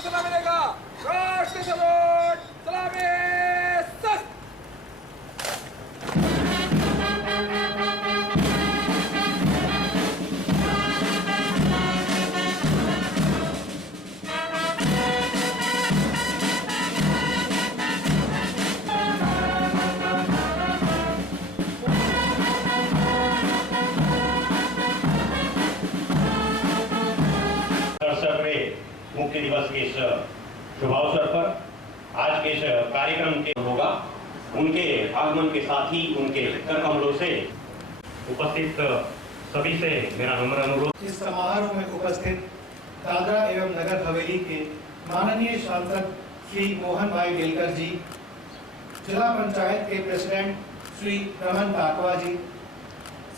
को सलाम मिलेगा। राष्ट्र सलूट, सलामी सस्त। मुख्य दिवस के इस शुभ अवसर पर आज के इस कार्यक्रम के होगा। उनके आगमन के साथ ही उनके कर कमलों से उपस्थित सभी से मेरा नम्र अनुरोध। इस समारोह में उपस्थित दादरा एवं नगर हवेली के माननीय सांसद श्री मोहन भाई डेलकर जी, जिला पंचायत के प्रेसिडेंट श्री रमन काकवा जी,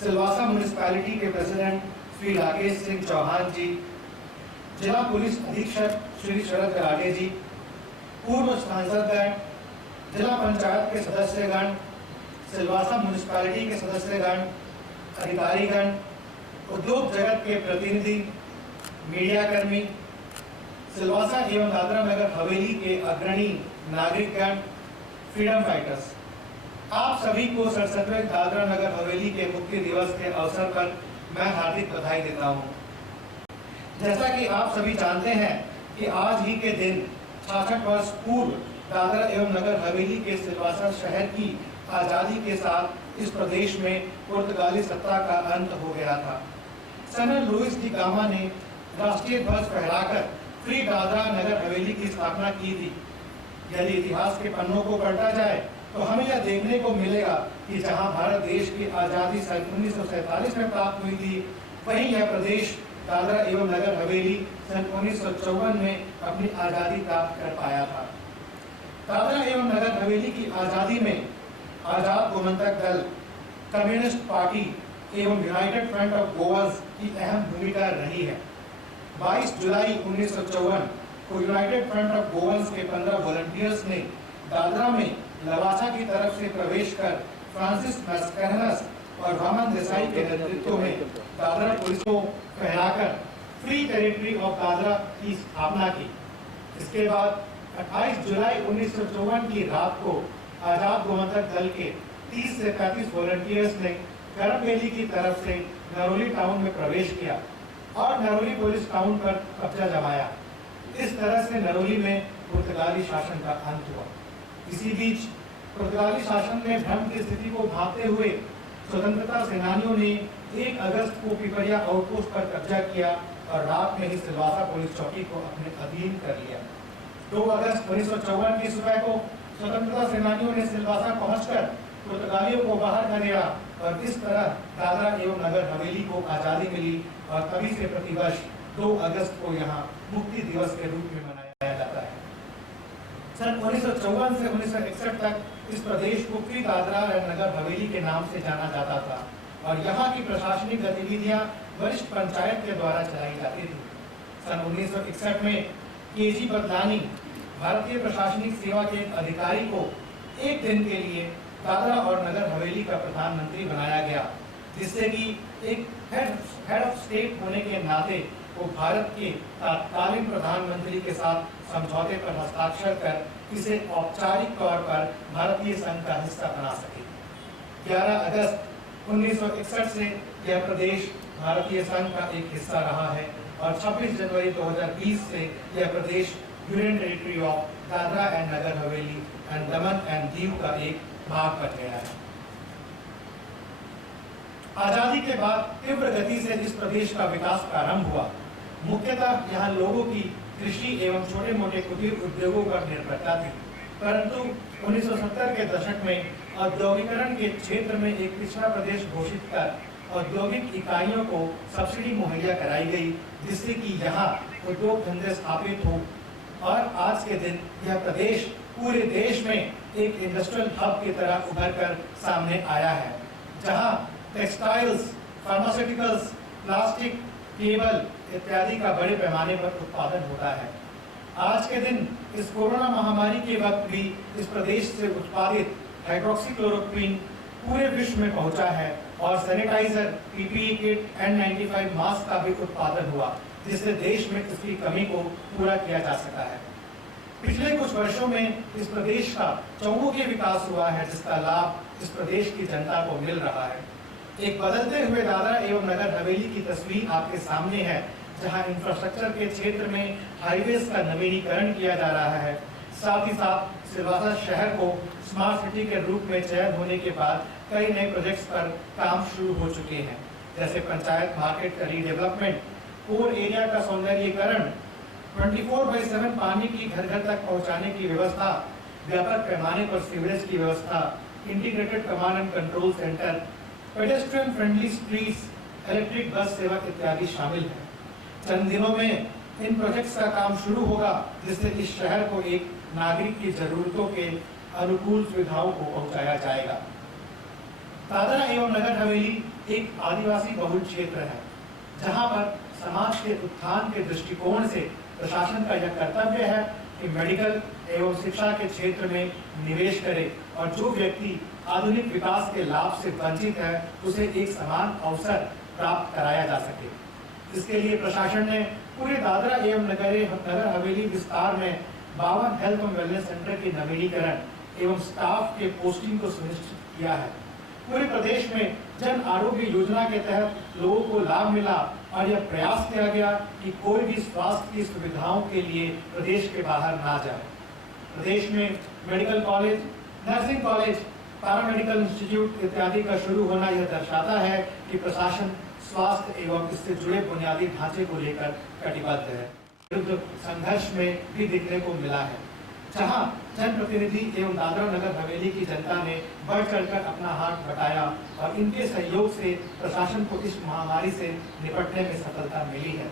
सिलवासा म्युनिसिपैलिटी के प्रेसिडेंट श्री राकेश सिंह चौहान जी, जिला पुलिस अधीक्षक श्री शरद गराटे जी, पूर्व सांसदगण, जिला पंचायत के सदस्यगण, सिलवासा म्युनिसिपैलिटी के सदस्यगण, अधिकारीगण, उद्योग जगत के प्रतिनिधि, मीडिया कर्मी, सिलवासा एवं दादरा नगर हवेली के अग्रणी नागरिकगण, फ्रीडम फाइटर्स, आप सभी को 67वें दादरा नगर हवेली के मुक्ति दिवस के अवसर पर मैं हार्दिक बधाई देता हूँ। जैसा कि आप सभी जानते हैं कि आज ही के दिन 66 वर्ष पूर्व दादरा एवं नगर हवेली के सिलवासा शहर की आज़ादी के साथ इस प्रदेश में पुर्तगाली सत्ता का अंत हो गया था। सर लुइस डी गामा ने राष्ट्रीय ध्वज फहराकर फ्री दादरा नगर हवेली की स्थापना की थी। यदि इतिहास के पन्नों को पलटा जाए तो हमें यह देखने को मिलेगा कि जहां भारत देश की आज़ादी सन 1947 में प्राप्त हुई थी, वहीं यह प्रदेश दादरा एवं नगर हवेली सन 1954 में अपनी आज़ादी प्राप्त कर पाया था। दादरा एवं नगर हवेली की आज़ादी में आज़ाद गोमंतक दल, कम्युनिस्ट पार्टी एवं यूनाइटेड फ्रंट ऑफ गोवास की अहम भूमिका रही है। 22 जुलाई 1954 को यूनाइटेड फ्रंट ऑफ गोवास के 15 वॉलंटियर्स ने दादरा में लवासा की तरफ से प्रवेश कर फ्रांसिस मैस्करनस और वामन देसाई के नेतृत्व में दादरा पुलिस को फहराकर फ्री टेरिटरी ऑफ दादरा की स्थापना की। इसके बाद 28 जुलाई 1954 की रात को आजाद गोमंतक दल के 30 से 35 वॉलंटियर्स ने करमबेली की तरफ से नरोली टाउन में प्रवेश किया और नरोली पुलिस टाउन पर कब्जा जमाया। इस तरह से नरोली में पुर्तगाली शासन का अंत हुआ। इसी बीच पुर्तगाली शासन ने भ्रम की स्थिति को भांपते हुए स्वतंत्रता सेनानियों ने 1 अगस्त को पिपरिया आउटपोस्ट पर कब्जा किया और रात में ही सिलवासा पुलिस चौकी को अपने अधीन कर लिया। 2 अगस्त 1954 की सुबह को स्वतंत्रता सेनानियों ने सिलवासा पहुंचकर पुर्तगालियों को बाहर खदेड़ा और इस तरह दादरा एवं नगर हवेली को आज़ादी मिली और तभी से प्रतिवर्ष 2 अगस्त को यहाँ मुक्ति दिवस के रूप में मनाया जाता है। सन 1954 से 1961 तक इस प्रदेश को फ्री दादरा नगर हवेली के नाम से जाना जाता था और यहाँ की प्रशासनिक गतिविधियाँ वरिष्ठ पंचायत के द्वारा चलाई जाती थी। सन 1961 में केजी बदलानी भारतीय प्रशासनिक सेवा के एक अधिकारी को 1 दिन के लिए दादरा और नगर हवेली का प्रधानमंत्री बनाया गया, जिससे कि एक हेड ऑफ स्टेट होने के नाते वो भारत के तत्कालीन प्रधानमंत्री के साथ समझौते पर हस्ताक्षर कर इसे औपचारिक तौर पर भारतीय संघ का हिस्सा बना सके। 11 अगस्त 1961 से यह प्रदेश भारतीय संघ का एक हिस्सा रहा है और 26 जनवरी 2020 से यह प्रदेश union territory of Dadra and Nagar Haveli and Daman and Diu का एक भाग बन गया है। आजादी के बाद तीव्र गति से इस प्रदेश का विकास प्रारंभ हुआ। मुख्यतः यहाँ लोगों की कृषि एवं छोटे मोटे कुटीर उद्योगों पर निर्भरता थी, परंतु 1970 के दशक में औद्योगिकरण के क्षेत्र में एक पिछड़ा प्रदेश घोषित कर औद्योगिक इकाइयों को सब्सिडी मुहैया कराई गई, जिससे कि यहाँ उद्योग धंधे स्थापित हो और आज के दिन यह प्रदेश पूरे देश में एक इंडस्ट्रियल हब की तरह उभर कर सामने आया है, जहाँ टेक्सटाइल्स, फार्मास्यूटिकल्स, प्लास्टिक, केबल इत्यादि का बड़े पैमाने पर उत्पादन होता है। आज के दिन इस कोरोना महामारी के वक्त भी इस प्रदेश से उत्पादित हाइड्रोक्सीक्लोरोक्विन पूरे विश्व में पहुंचा है और sanitiser, PPE kit, N95 mask का भी उत्पादन हुआ। जिससे देश में इसकी कमी को पूरा किया जा सका है। पिछले कुछ वर्षों में इस प्रदेश का चौमुखी विकास हुआ है, जिसका लाभ इस प्रदेश की जनता को मिल रहा है। एक बदलते हुए दादरा एवं नगर हवेली की तस्वीर आपके सामने है, जहां इंफ्रास्ट्रक्चर के क्षेत्र में हाईवेज का नवीनीकरण किया जा रहा है। साथ ही साथ सिलवासा शहर को स्मार्ट सिटी के रूप में चयन होने के बाद कई नए प्रोजेक्ट्स पर काम शुरू हो चुके हैं, जैसे पंचायत मार्केट का रीडेवलपमेंट, कोर एरिया का सौंदर्यीकरण, 24/7 पानी की घर घर तक पहुंचाने की व्यवस्था, व्यापक पैमाने पर सीवरेज की व्यवस्था, integrated command and control centre, pedestrian friendly streets, electric bus सेवा इत्यादि शामिल है। चंद दिनों में इन प्रोजेक्ट्स का काम शुरू होगा, जिससे इस शहर को एक नागरिक की जरूरतों के अनुकूल सुविधाओं को पहुंचाया जाएगा। दादरा एवं नगर हवेली एक आदिवासी बहुल क्षेत्र है, जहां पर समाज के उत्थान के दृष्टिकोण से प्रशासन का यह कर्तव्य है कि मेडिकल एवं शिक्षा के क्षेत्र में निवेश करे और जो व्यक्ति आधुनिक विकास के लाभ से वंचित है उसे एक समान अवसर प्राप्त कराया जा सके। इसके लिए प्रशासन ने पूरे दादरा एवं नगर हवेली विस्तार में 52 हेल्थ एंड वेलनेस सेंटर के नवीनीकरण एवं स्टाफ के पोस्टिंग को सुनिश्चित किया है। पूरे प्रदेश में जन आरोग्य योजना के तहत लोगों को लाभ मिला और यह प्रयास किया गया कि कोई भी स्वास्थ्य की सुविधाओं के लिए प्रदेश के बाहर ना जाए। प्रदेश में medical college, nursing college, paramedical institute इत्यादि का शुरू होना यह दर्शाता है कि प्रशासन स्वास्थ्य एवं इससे जुड़े बुनियादी ढांचे को लेकर कटिबद्ध है। विरुद्ध संघर्ष में भी देखने को मिला है, जहां जनप्रतिनिधि एवं दादरा नगर हवेली की जनता ने बढ़ चढ़कर अपना हाथ बटाया और इनके सहयोग से प्रशासन को इस महामारी से निपटने में सफलता मिली है।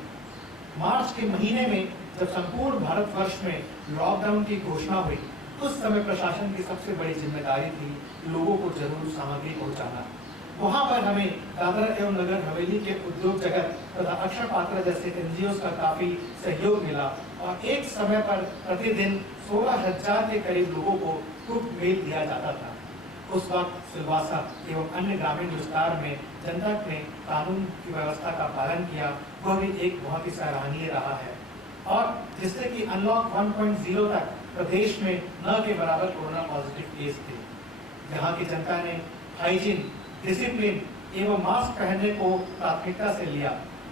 मार्च के महीने में जब संपूर्ण भारतवर्ष में लॉकडाउन की घोषणा हुई, उस समय प्रशासन की सबसे बड़ी जिम्मेदारी थी लोगों को जरूरी सामग्री पहुंचाना। वहां पर हमें दादरा एवं नगर हवेली के उद्योग जगत तथा अक्षर पात्र जैसे एनजीओ का काफी सहयोग मिला और एक समय पर प्रतिदिन 16,000 के करीब लोगों को कुक मील दिया जाता था। उस वक्त सिलवासा एवं अन्य ग्रामीण विस्तार में जनता ने कानून की व्यवस्था का पालन किया, वह भी एक बहुत ही सराहनीय रहा है और जिससे कि अनलॉक 1.0 तक प्रदेश में न के बराबर कोरोना पॉजिटिव केस थे। यहाँ की जनता ने हाइजीन, डिसिप्लिन एवं मास्क पहनने को प्राथमिकता से लिया।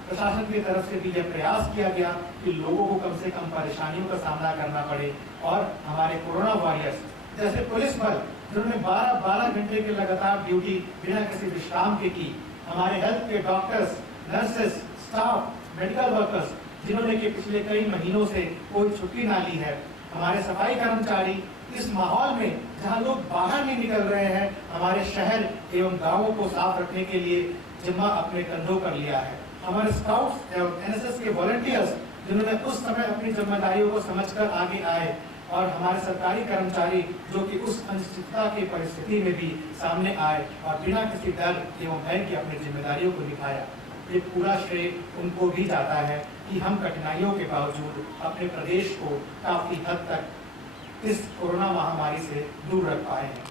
प्रशासन की तरफ से भी यह प्रयास किया गया कि लोगों को कम से कम परेशानियों का सामना करना पड़े और हमारे कोरोना वॉरियर्स जैसे पुलिस बल जिन्होंने 12 घंटे की लगातार ड्यूटी बिना किसी विश्राम के की, हमारे हेल्थ के doctors, nurses, staff, medical workers जिन्होंने कि पिछले कई महीनों से कोई छुट्टी ना ली है, हमारे सफाई कर्मचारी, इस माहौल में जहां लोग बाहर नहीं निकल रहे हैं, हमारे शहर एवं गांवों को साफ रखने के लिए जिम्मा अपने कंधों पर लिया है। हमारे स्काउट्स एवं एनएसएस के वॉलंटियर्स जिन्होंने उस समय अपनी जिम्मेदारियों को समझकर आगे आए और हमारे सरकारी कर्मचारी जो कि उस अनिश्चितता की परिस्थिति में भी सामने आए और बिना किसी डर एवं भय की अपनी जिम्मेदारियों को निभाया। ये पूरा श्रेय उनको भी जाता है कि हम कठिनाइयों के बावजूद अपने प्रदेश को काफी हद तक इस कोरोना महामारी से दूर रख पाए हैं।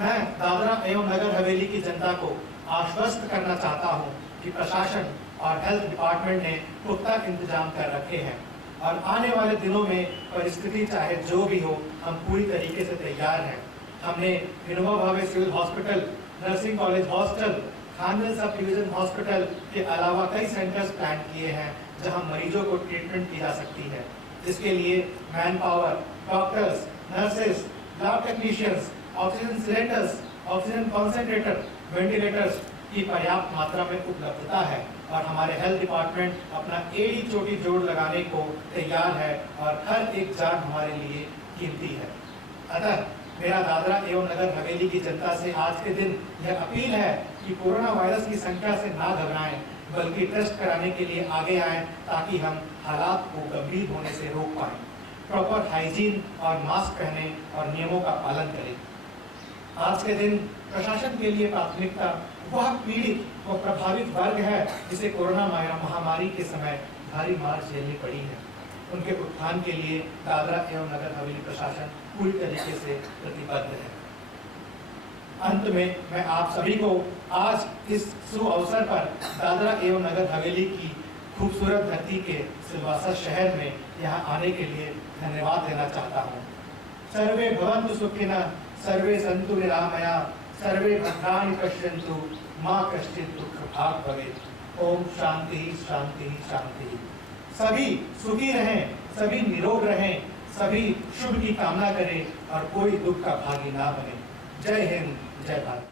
मैं दादरा एवं नगर हवेली की जनता को आश्वस्त करना चाहता हूं कि प्रशासन और हेल्थ डिपार्टमेंट ने पुख्ता इंतजाम कर रखे हैं और आने वाले दिनों में परिस्थिति चाहे जो भी हो, हम पूरी तरीके से तैयार हैं। हमने Vinoba Bhave civil hospital, nursing college hostel, Khanvel sub division hospital के अलावा कई सेंटर्स प्लान किए हैं जहां मरीजों को ट्रीटमेंट की जा सकती है। इसके लिए man power, doctors, nurses, lab technicians, oxygen cylinders, oxygen concentrator, ventilators की पर्याप्त मात्रा में उपलब्धता है और हमारे हेल्थ डिपार्टमेंट अपना एड़ी चोटी जोड़ लगाने को तैयार है और हर एक जान हमारे लिए कीमती है। अतः मेरा दादरा एवं नगर हवेली की जनता से आज के दिन यह अपील है कि कोरोना वायरस की संख्या से ना घबराएं, बल्कि टेस्ट कराने के लिए आगे आएं ताकि हम हालात को गंभीर होने से रोक पाएं। प्रॉपर हाइजीन और मास्क पहने और नियमों का पालन करें। आज के दिन प्रशासन के लिए प्राथमिकता वह पीड़ित और प्रभावित वर्ग है जिसे कोरोना महामारी के समय भारी मार झेलनी पड़ी है। उनके उत्थान के लिए दादरा एवं नगर हवेली प्रशासन पूरी तरीके से प्रतिबद्ध है। अंत में मैं आप सभी को आज इस शुभ अवसर पर दादरा एवं नगर हवेली की खूबसूरत धरती के सिलवासा शहर में यहाँ आने के लिए धन्यवाद देना चाहता हूँ। सर्वे भवन्तु सुखिनः, सर्वे सन्तु निरामया, सर्वे भद्राणि पश्यन्तु, माँ कश्चित् दुःखभाग् भवेत्। ओम शांति शांति शांति। सभी सुखी रहें, सभी निरोग रहें, सभी शुभ की कामना करें और कोई दुख का भागी ना बने। जय हिंद, जय भारत।